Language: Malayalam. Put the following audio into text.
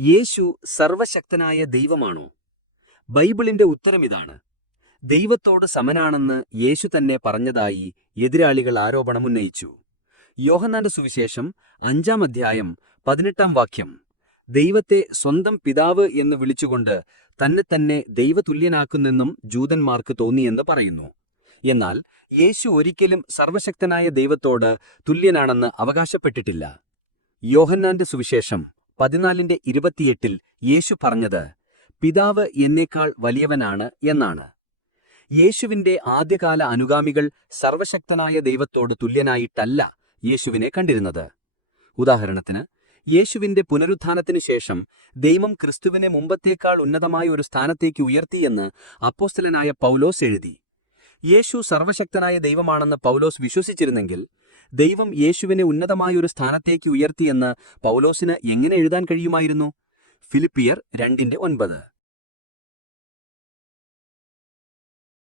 യേശു സർവശക്തനായ ദൈവമാണോ? ബൈബിളിന്റെ ഉത്തരമിതാണ്. ദൈവത്തോട് സമനാണെന്ന് യേശു തന്നെ പറഞ്ഞതായി എതിരാളികൾ ആരോപണമുന്നയിച്ചു. യോഹന്നാന്റെ സുവിശേഷം 5-ാം അധ്യായം 18-ാം വാക്യം, ദൈവത്തെ സ്വന്തം പിതാവ് എന്ന് വിളിച്ചുകൊണ്ട് തന്നെ ദൈവതുല്യനാക്കുന്നെന്നും ജൂതന്മാർക്ക് തോന്നിയെന്ന് പറയുന്നു. എന്നാൽ യേശു ഒരിക്കലും സർവശക്തനായ ദൈവത്തോട് തുല്യനാണെന്ന് അവകാശപ്പെട്ടിട്ടില്ല. യോഹന്നാന്റെ സുവിശേഷം 14:28 യേശു പറഞ്ഞത്, പിതാവ് എന്നേക്കാൾ വലിയവനാണ് എന്നാണ്. യേശുവിന്റെ ആദ്യകാല അനുഗാമികൾ സർവശക്തനായ ദൈവത്തോട് തുല്യനായിട്ടല്ല യേശുവിനെ കണ്ടിരുന്നത്. ഉദാഹരണത്തിന്, യേശുവിന്റെ പുനരുത്ഥാനത്തിനു ശേഷം ദൈവം ക്രിസ്തുവിനെ മുമ്പത്തേക്കാൾ ഉന്നതമായ ഒരു സ്ഥാനത്തേക്ക് ഉയർത്തിയെന്ന് അപ്പോസ്തലനായ പൗലോസ് എഴുതി. യേശു സർവശക്തനായ ദൈവമാണെന്ന് പൗലോസ് വിശ്വസിച്ചിരുന്നെങ്കിൽ ദൈവം യേശുവിനെ ഉന്നതമായ ഒരു സ്ഥാനത്തേക്ക് ഉയർത്തിയെന്ന് പൗലോസിന് എങ്ങനെ എഴുതാൻ കഴിയുമായിരുന്നു? ഫിലിപ്പിയർ 2:9.